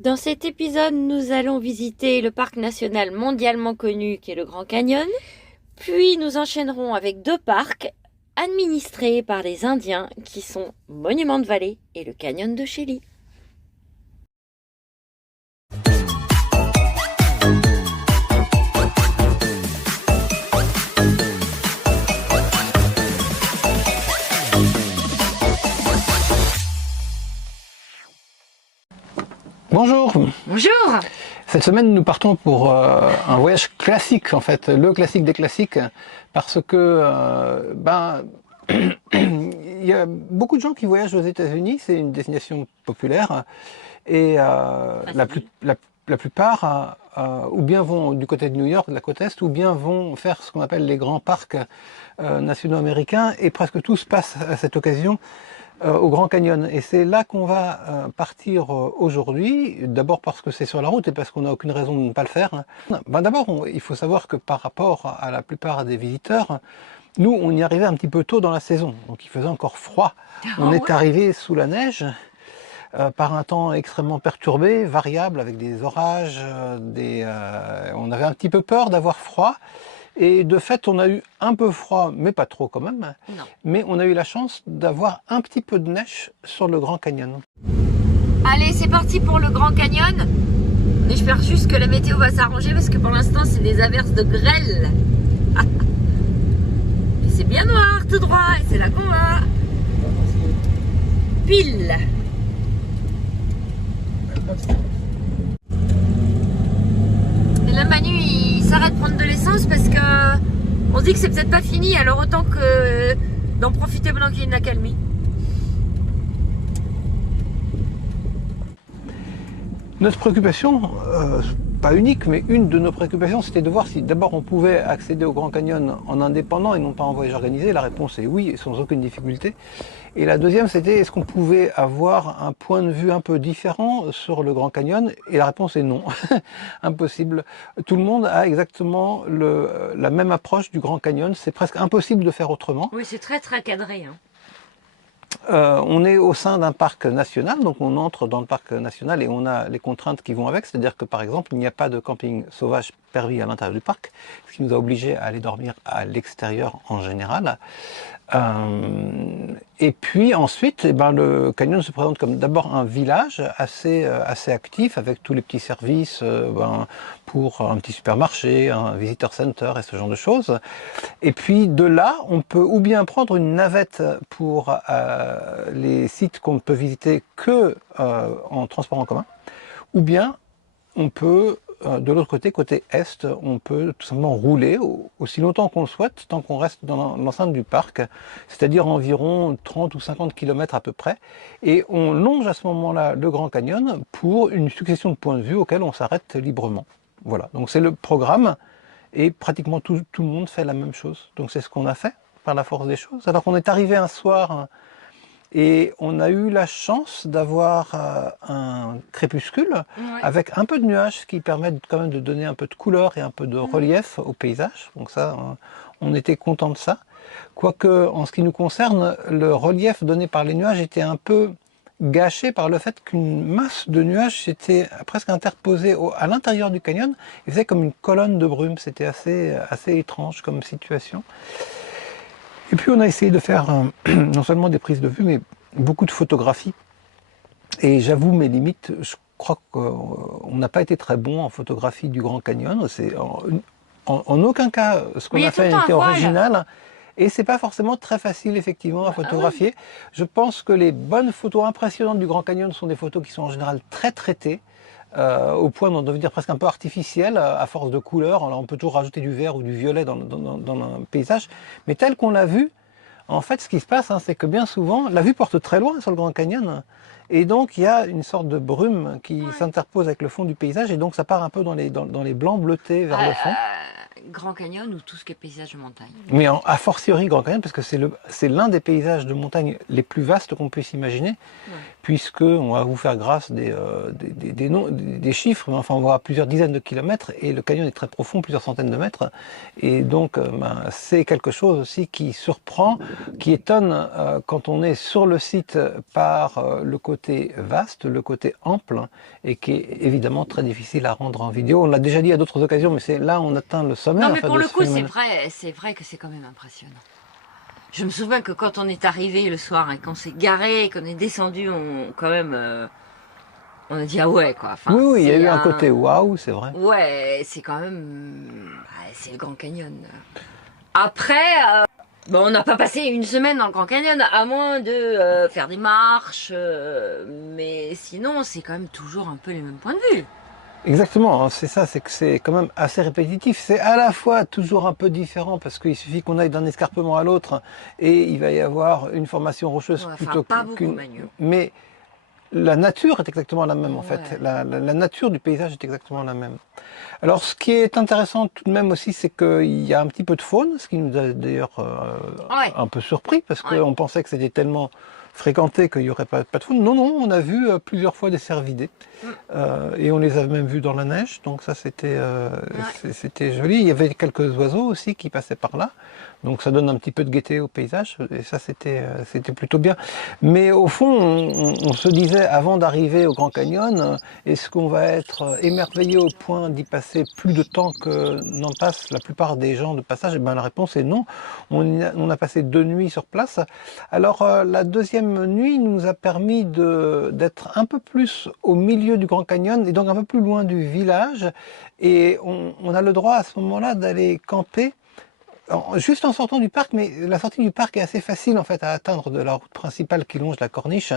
Dans cet épisode, nous allons visiter le parc national mondialement connu qui est le Grand Canyon. Puis nous enchaînerons avec deux parcs administrés par les Indiens qui sont Monument de Vallée et le Canyon de Shelly. Bonjour. Bonjour. Cette semaine, nous partons pour un voyage classique, en fait, le classique des classiques, parce que il y a beaucoup de gens qui voyagent aux États-Unis, c'est une destination populaire, et la plupart ou bien vont du côté de New York, de la côte Est, ou bien vont faire ce qu'on appelle les grands parcs nationaux américains, et presque tout se passe à cette occasion au Grand Canyon. Et c'est là qu'on va partir aujourd'hui, d'abord parce que c'est sur la route et parce qu'on n'a aucune raison de ne pas le faire. D'abord, il faut savoir que par rapport à la plupart des visiteurs, nous, on y arrivait un petit peu tôt dans la saison, donc il faisait encore froid. On est arrivé sous la neige, par un temps extrêmement perturbé, variable, avec des orages, on avait un petit peu peur d'avoir froid. Et de fait, on a eu un peu froid, mais pas trop quand même. Non. Mais on a eu la chance d'avoir un petit peu de neige sur le Grand Canyon. Allez, c'est parti pour le Grand Canyon. J'espère juste que la météo va s'arranger parce que pour l'instant, c'est des averses de grêle. Et c'est bien noir tout droit et c'est là qu'on va. Pile. Et là, Manu, il s'arrête de prendre de l'essence parce que on se dit que c'est peut-être pas fini, alors autant que d'en profiter pendant qu'il y a une accalmie. Notre préoccupation, pas unique, mais une de nos préoccupations, c'était de voir si d'abord on pouvait accéder au Grand Canyon en indépendant et non pas en voyage organisé. La réponse est oui, sans aucune difficulté. Et la deuxième, c'était est-ce qu'on pouvait avoir un point de vue un peu différent sur le Grand Canyon? Et la réponse est non, impossible. Tout le monde a exactement la même approche du Grand Canyon. C'est presque impossible de faire autrement. Oui, c'est très cadré. Hein. On est au sein d'un parc national, donc on entre dans le parc national et on a les contraintes qui vont avec, c'est-à-dire que par exemple il n'y a pas de camping sauvage permis à l'intérieur du parc, ce qui nous a obligés à aller dormir à l'extérieur en général. Et puis ensuite, le canyon se présente comme d'abord un village assez actif avec tous les petits services pour un petit supermarché, un visitor center et ce genre de choses. Et puis de là, on peut ou bien prendre une navette pour les sites qu'on ne peut visiter que en transport en commun, ou bien on peut, de l'autre côté, côté Est, on peut tout simplement rouler aussi longtemps qu'on le souhaite, tant qu'on reste dans l'enceinte du parc, c'est-à-dire environ 30 ou 50 km à peu près, et on longe à ce moment-là le Grand Canyon pour une succession de points de vue auxquels on s'arrête librement. Voilà, donc c'est le programme. Et pratiquement tout le monde fait la même chose. Donc c'est ce qu'on a fait par la force des choses. Alors qu'on est arrivé un soir et on a eu la chance d'avoir un crépuscule avec un peu de nuages, ce qui permet quand même de donner un peu de couleur et un peu de relief au paysage. Donc ça, on était content de ça. Quoique, en ce qui nous concerne, le relief donné par les nuages était un peu gâché par le fait qu'une masse de nuages s'était presque interposée à l'intérieur du canyon et faisait comme une colonne de brume. C'était assez étrange comme situation. Et puis on a essayé de faire non seulement des prises de vue, mais beaucoup de photographies. Et j'avoue mes limites, je crois qu'on n'a pas été très bon en photographie du Grand Canyon. C'est en aucun cas ce qu'on a fait était original. Et c'est pas forcément très facile effectivement à photographier. Oui. Je pense que les bonnes photos impressionnantes du Grand Canyon sont des photos qui sont en général très traitées, au point d'en devenir presque un peu artificielles à force de couleurs. Alors on peut toujours rajouter du vert ou du violet dans un paysage, mais tel qu'on l'a vu, en fait ce qui se passe, c'est que bien souvent, la vue porte très loin sur le Grand Canyon, et donc il y a une sorte de brume qui s'interpose avec le fond du paysage, et donc ça part un peu dans les blancs bleutés vers le fond. Grand Canyon ou tout ce qui est paysage de montagne. Mais a fortiori Grand Canyon, parce que c'est l'un des paysages de montagne les plus vastes qu'on puisse imaginer, puisque on va vous faire grâce des chiffres, mais enfin on va avoir plusieurs dizaines de kilomètres, et le canyon est très profond, plusieurs centaines de mètres, et donc c'est quelque chose aussi qui surprend, qui étonne quand on est sur le site par le côté vaste, le côté ample, et qui est évidemment très difficile à rendre en vidéo. On l'a déjà dit à d'autres occasions, mais c'est là on atteint le sommet. Non, mais pour le coup, c'est vrai que c'est quand même impressionnant. Je me souviens que quand on est arrivé le soir et qu'on s'est garé, qu'on est descendu, on a dit ah ouais quoi. Enfin, oui, il y a eu un côté waouh, c'est vrai. Ouais, c'est quand même, c'est le Grand Canyon. Après, on n'a pas passé une semaine dans le Grand Canyon, à moins de faire des marches, mais sinon c'est quand même toujours un peu les mêmes points de vue. Exactement, c'est ça, c'est que c'est quand même assez répétitif. C'est à la fois toujours un peu différent parce qu'il suffit qu'on aille d'un escarpement à l'autre et il va y avoir une formation rocheuse plutôt qu'une. Mais la nature est exactement la même en fait. La nature du paysage est exactement la même. Alors ce qui est intéressant tout de même aussi, c'est qu'il y a un petit peu de faune, ce qui nous a d'ailleurs un peu surpris parce qu'on pensait que c'était tellement fréquenté qu'il n'y aurait pas de faune. Non, on a vu plusieurs fois des cervidés et on les a même vus dans la neige, donc ça c'était joli. Il y avait quelques oiseaux aussi qui passaient par là, donc ça donne un petit peu de gaieté au paysage et ça c'était plutôt bien. Mais au fond, on se disait avant d'arriver au Grand Canyon, est-ce qu'on va être émerveillé au point d'y passer plus de temps que n'en passent la plupart des gens de passage? Et bien la réponse est non. On a passé 2 nuits sur place. Alors la deuxième nuit nous a permis d'être un peu plus au milieu du Grand Canyon et donc un peu plus loin du village. Et on a le droit à ce moment-là d'aller camper juste en sortant du parc, mais la sortie du parc est assez facile en fait à atteindre de la route principale qui longe la corniche.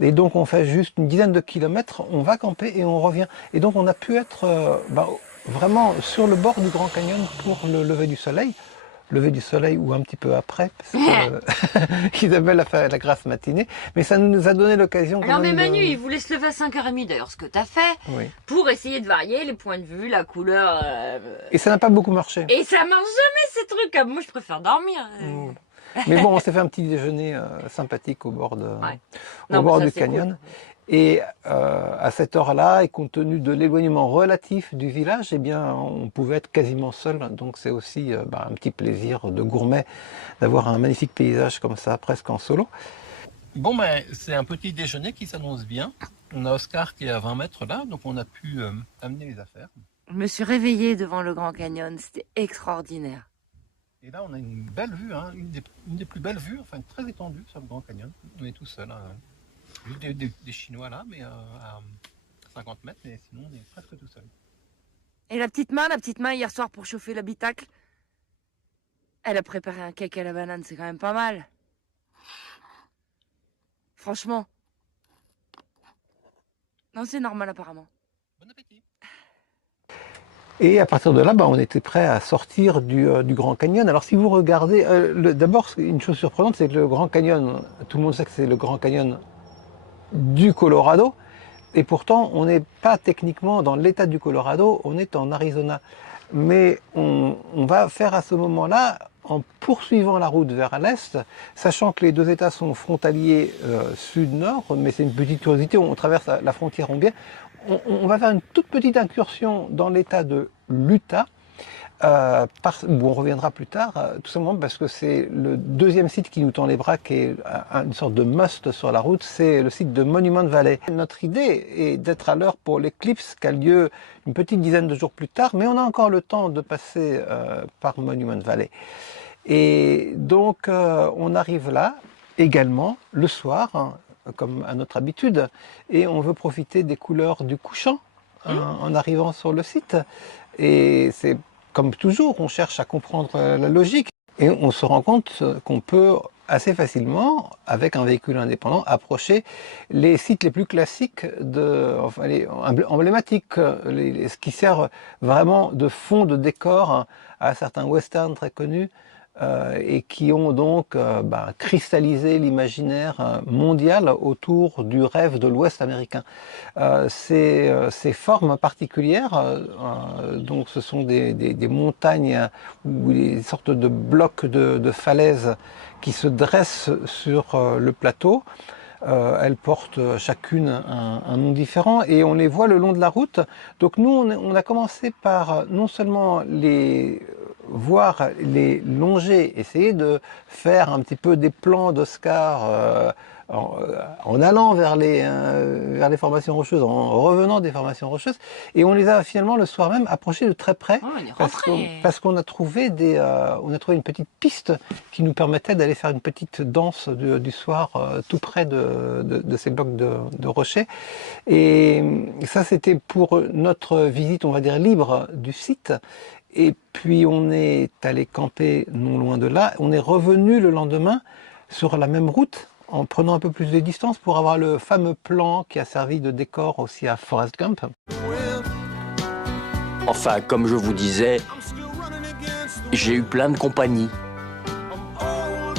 Et donc on fait juste une dizaine de kilomètres, on va camper et on revient. Et donc on a pu être vraiment sur le bord du Grand Canyon pour le lever du soleil. Lever du soleil ou un petit peu après, parce que Isabelle a fait la grasse matinée, mais ça nous a donné l'occasion. Non mais Manu, il voulait se lever à 5h30 d'ailleurs, ce que tu as fait, pour essayer de varier les points de vue, la couleur. Et ça n'a pas beaucoup marché. Et ça marche jamais ces trucs, moi je préfère dormir. Mais bon, on s'est fait un petit déjeuner sympathique au bord, du canyon. Cool. Et à cette heure-là, et compte tenu de l'éloignement relatif du village, eh bien, on pouvait être quasiment seul. Donc c'est aussi un petit plaisir de gourmet d'avoir un magnifique paysage comme ça, presque en solo. Bon, c'est un petit déjeuner qui s'annonce bien. On a Oscar qui est à 20 mètres là, donc on a pu amener les affaires. Je me suis réveillée devant le Grand Canyon, c'était extraordinaire. Et là, on a une belle vue, hein, une des plus belles vues, enfin très étendue sur le Grand Canyon. On est tout seul. Des Chinois là, mais à 50 mètres, mais sinon on est presque tout seul. Et la petite main hier soir pour chauffer l'habitacle, elle a préparé un cake à la banane, c'est quand même pas mal. Franchement. Non, c'est normal apparemment. Bon appétit. Et à partir de là, on était prêt à sortir du Grand Canyon. Alors si vous regardez, d'abord une chose surprenante, c'est que le Grand Canyon, tout le monde sait que c'est le Grand Canyon du Colorado, et pourtant on n'est pas techniquement dans l'état du Colorado, on est en Arizona. Mais on va faire à ce moment-là, en poursuivant la route vers l'est, sachant que les deux états sont frontaliers sud-nord, mais c'est une petite curiosité, on traverse la frontière bien. On va faire une toute petite incursion dans l'état de l'Utah, où on reviendra plus tard, tout simplement parce que c'est le deuxième site qui nous tend les bras, qui est une sorte de must sur la route, c'est le site de Monument Valley. Notre idée est d'être à l'heure pour l'éclipse qui a lieu une petite dizaine de jours plus tard, mais on a encore le temps de passer par Monument Valley. Et donc on arrive là également le soir, hein, comme à notre habitude, et on veut profiter des couleurs du couchant en arrivant sur le site. Et c'est comme toujours, on cherche à comprendre la logique et on se rend compte qu'on peut assez facilement, avec un véhicule indépendant, approcher les sites les plus classiques, emblématiques, ce qui sert vraiment de fond de décor à certains westerns très connus, et qui ont donc cristallisé l'imaginaire mondial autour du rêve de l'Ouest américain. Ces formes particulières, donc ce sont des montagnes ou des sortes de blocs de falaises qui se dressent sur le plateau. Elles portent chacune un nom différent et on les voit le long de la route. Donc nous, on a commencé par non seulement les voir, les longer, essayer de faire un petit peu des plans d'Oscar en allant vers les formations rocheuses, en revenant des formations rocheuses. Et on les a finalement le soir même approchés de très près parce qu'on a trouvé on a trouvé une petite piste qui nous permettait d'aller faire une petite danse du soir tout près de ces blocs de rochers. Et ça, c'était pour notre visite, on va dire, libre du site. Et puis on est allé camper non loin de là. On est revenu le lendemain sur la même route en prenant un peu plus de distance pour avoir le fameux plan qui a servi de décor aussi à Forrest Gump. Enfin, comme je vous disais, j'ai eu plein de compagnie.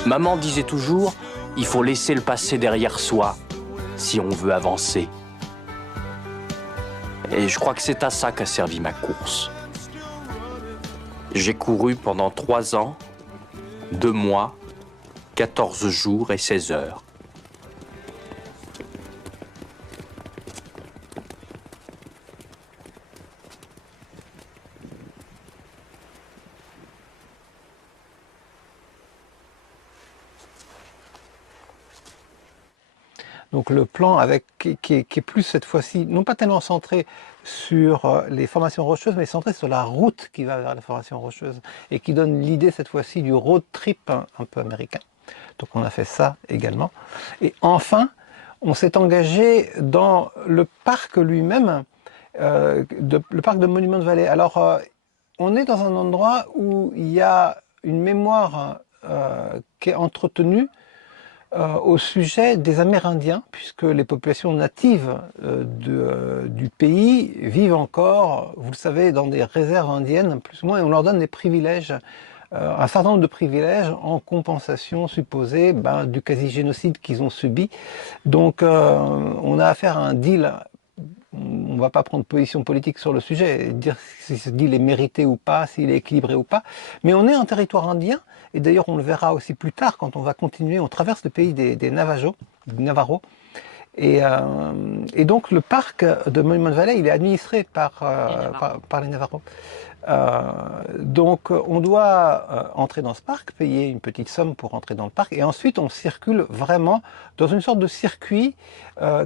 Maman disait toujours, il faut laisser le passé derrière soi si on veut avancer. Et je crois que c'est à ça qu'a servi ma course. J'ai couru pendant 3 ans, 2 mois, 14 jours et 16 heures. Donc le plan qui est plus cette fois-ci, non pas tellement centré sur les formations rocheuses, mais centré sur la route qui va vers les formations rocheuses et qui donne l'idée cette fois-ci du road trip un peu américain. Donc on a fait ça également. Et enfin, on s'est engagé dans le parc lui-même, le parc de Monument Valley. Alors on est dans un endroit où il y a une mémoire qui est entretenue au sujet des Amérindiens, puisque les populations natives du pays vivent encore, vous le savez, dans des réserves indiennes, plus ou moins, et on leur donne des privilèges, un certain nombre de privilèges en compensation supposée du quasi-génocide qu'ils ont subi. Donc on a affaire à un deal. On ne va pas prendre position politique sur le sujet, dire si ce deal est mérité ou pas, s'il est équilibré ou pas, mais on est en territoire indien, et d'ailleurs on le verra aussi plus tard quand on va continuer, on traverse le pays des Navajo, et donc le parc de Monument Valley, il est administré par les Navajo. Donc on doit entrer dans ce parc, payer une petite somme pour entrer dans le parc, et ensuite on circule vraiment dans une sorte de circuit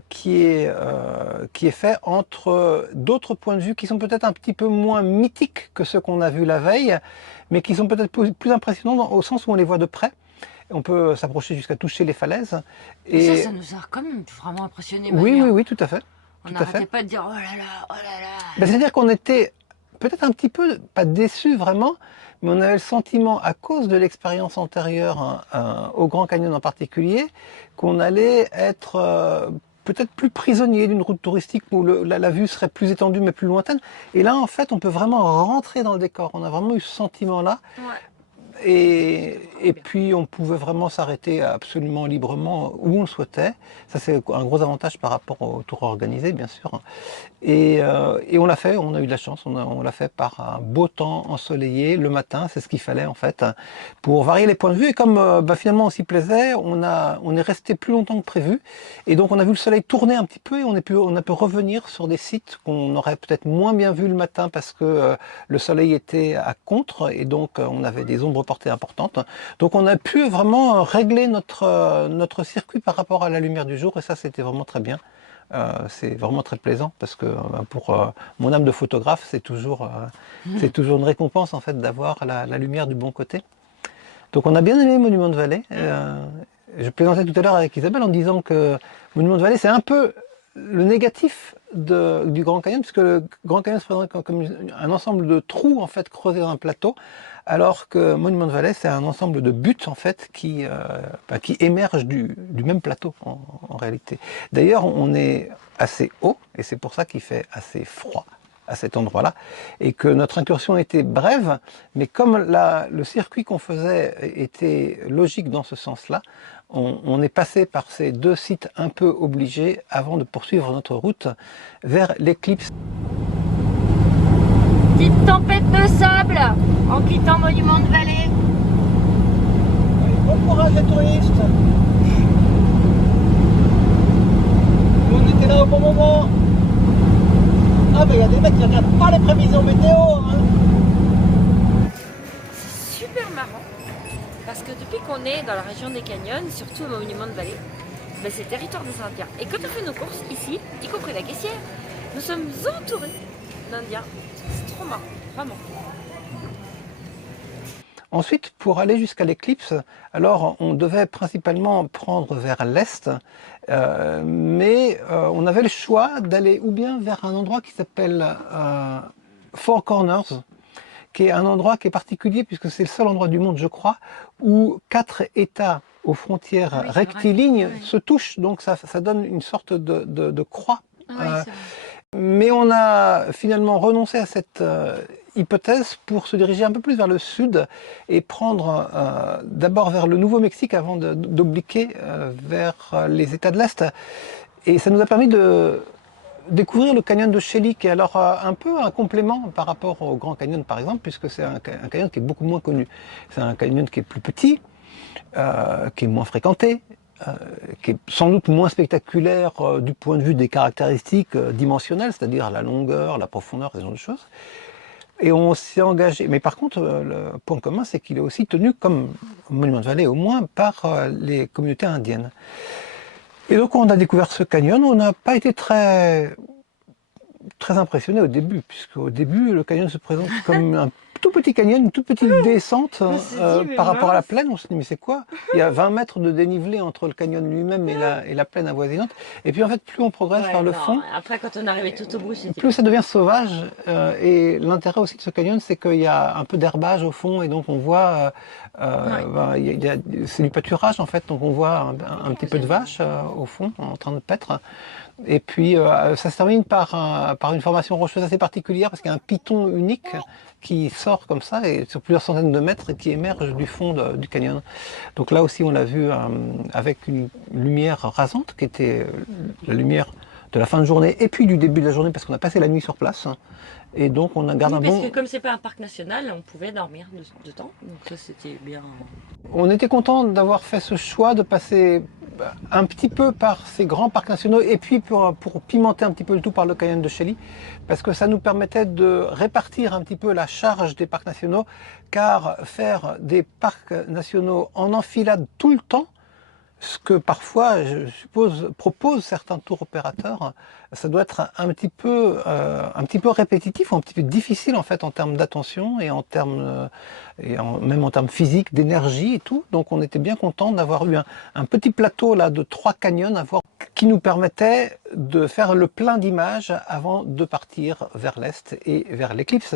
qui est fait entre d'autres points de vue qui sont peut-être un petit peu moins mythiques que ceux qu'on a vus la veille, mais qui sont peut-être plus impressionnants au sens où on les voit de près. On peut s'approcher jusqu'à toucher les falaises. Et ça nous a quand même vraiment impressionné. Oui, tout à fait. On n'arrêtait pas de dire oh là là, oh là là. C'est-à-dire qu'on était peut-être un petit peu, pas déçus vraiment, mais on avait le sentiment, à cause de l'expérience antérieure au Grand Canyon en particulier, qu'on allait être peut-être plus prisonnier d'une route touristique où la vue serait plus étendue mais plus lointaine. Et là, en fait, on peut vraiment rentrer dans le décor. On a vraiment eu ce sentiment-là. Ouais. Et puis on pouvait vraiment s'arrêter absolument librement où on le souhaitait. Ça c'est un gros avantage par rapport au tour organisé bien sûr. Et on l'a fait, on a eu de la chance, on l'a fait par un beau temps ensoleillé le matin, c'est ce qu'il fallait en fait, pour varier les points de vue. Et comme finalement on s'y plaisait, on est resté plus longtemps que prévu. Et donc on a vu le soleil tourner un petit peu et on a pu revenir sur des sites qu'on aurait peut-être moins bien vus le matin parce que le soleil était à contre et donc on avait des ombres portées importantes. Donc on a pu vraiment régler notre circuit par rapport à la lumière du jour et ça c'était vraiment très bien. C'est vraiment très plaisant parce que pour mon âme de photographe, c'est toujours une récompense en fait d'avoir la lumière du bon côté. Donc on a bien aimé Monument Valley. Je plaisantais tout à l'heure avec Isabelle en disant que Monument Valley c'est un peu le négatif du Grand Canyon, puisque le Grand Canyon se présente comme un ensemble de trous en fait creusés dans un plateau, alors que Monument Valley c'est un ensemble de buttes en fait qui émergent du même plateau en réalité. D'ailleurs on est assez haut et c'est pour ça qu'il fait assez froid à cet endroit-là, et que notre incursion était brève, mais comme le circuit qu'on faisait était logique dans ce sens-là, on est passé par ces deux sites un peu obligés avant de poursuivre notre route vers l'éclipse. Petite tempête de sable en quittant Monument de Vallée. Bon courage les touristes. On était là au bon moment. Ah mais il y a des mecs qui regardent pas les prévisions météo hein. C'est super marrant parce que depuis qu'on est dans la région des canyons, surtout au Monument de Vallée, ben c'est territoire des Indiens. Et quand on fait nos courses ici, y compris la caissière, nous sommes entourés d'Indiens. C'est trop marrant, vraiment. Ensuite, pour aller jusqu'à l'éclipse, alors on devait principalement prendre vers l'est, mais on avait le choix d'aller ou bien vers un endroit qui s'appelle Four Corners, qui est un endroit qui est particulier puisque c'est le seul endroit du monde, je crois, où 4 États aux frontières rectilignes se touchent, donc ça donne une sorte de croix. Mais on a finalement renoncé à cette hypothèse pour se diriger un peu plus vers le sud et prendre d'abord vers le Nouveau-Mexique avant d'obliquer vers les États de l'Est. Et ça nous a permis de découvrir le canyon de Shelly, qui est alors un peu un complément par rapport au Grand Canyon par exemple, puisque c'est un canyon qui est beaucoup moins connu. C'est un canyon qui est plus petit, qui est moins fréquenté, qui est sans doute moins spectaculaire du point de vue des caractéristiques dimensionnelles, c'est-à-dire la longueur, la profondeur, ce genre de choses. Et on s'est engagé. Mais par contre, le point commun, c'est qu'il est aussi tenu, comme Monument de Vallée au moins, par les communautés indiennes. Et donc on a découvert ce canyon, on n'a pas été très impressionné au début, puisque au début le canyon se présente comme un tout petit canyon, une toute petite descente par rapport à la plaine. On s'est dit mais c'est quoi? Il y a 20 mètres de dénivelé entre le canyon lui-même et la plaine avoisinante. Et puis en fait plus on progresse vers le fond, après quand on arrivait tout au bout, plus ça devient sauvage. Et l'intérêt aussi de ce canyon, c'est qu'il y a un peu d'herbage au fond, et donc on voit, c'est du pâturage en fait, donc on voit un petit peu de vaches au fond en train de paître. Et puis ça se termine par une formation rocheuse assez particulière parce qu'il y a un piton unique qui sort comme ça et sur plusieurs centaines de mètres et qui émerge du fond du canyon. Donc là aussi on l'a vu avec une lumière rasante qui était la lumière de la fin de journée et puis du début de la journée parce qu'on a passé la nuit sur place. Et donc on a gardé un bon... Parce que comme c'est pas un parc national, on pouvait dormir de temps, donc ça c'était bien. On était content d'avoir fait ce choix de passer un petit peu par ces grands parcs nationaux et puis pour pimenter un petit peu le tout par le canyon de Shelly, parce que ça nous permettait de répartir un petit peu la charge des parcs nationaux, car faire des parcs nationaux en enfilade tout le temps, ce que parfois, je suppose, proposent certains tours opérateurs, ça doit être un petit peu répétitif, ou un petit peu difficile en fait en termes d'attention et en termes même en termes physiques, d'énergie et tout. Donc on était bien content d'avoir eu un petit plateau là de 3 canyons à voir qui nous permettait de faire le plein d'images avant de partir vers l'est et vers l'éclipse.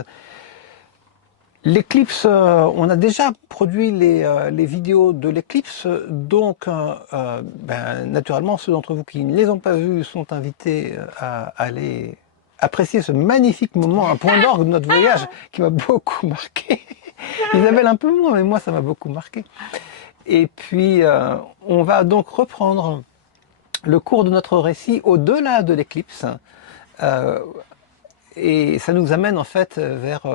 L'éclipse, on a déjà produit les vidéos de l'éclipse, donc naturellement ceux d'entre vous qui ne les ont pas vues sont invités à aller apprécier ce magnifique moment, un point d'orgue de notre voyage qui m'a beaucoup marqué. Isabelle un peu moins, mais moi ça m'a beaucoup marqué. Et puis on va donc reprendre le cours de notre récit au-delà de l'éclipse. Et ça nous amène en fait vers...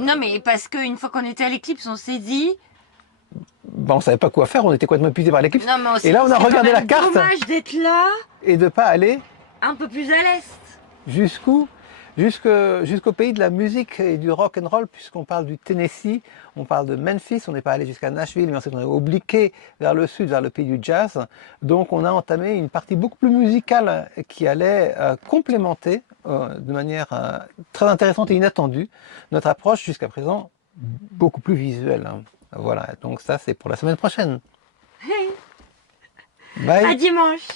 Non mais parce qu'une fois qu'on était à l'éclipse, on s'est dit... on savait pas quoi faire, on était complètement épuisé par l'éclipse. Et là on a regardé la carte. C'est dommage d'être là. Et de pas aller... un peu plus à l'est. Jusqu'où? Jusqu'au pays de la musique et du rock and roll, puisqu'on parle du Tennessee, on parle de Memphis, on n'est pas allé jusqu'à Nashville, mais on s'est obliqué vers le sud, vers le pays du jazz. Donc on a entamé une partie beaucoup plus musicale qui allait complémenter de manière très intéressante et inattendue notre approche jusqu'à présent beaucoup plus visuelle. Voilà, donc ça c'est pour la semaine prochaine. Hey. Bye. À dimanche.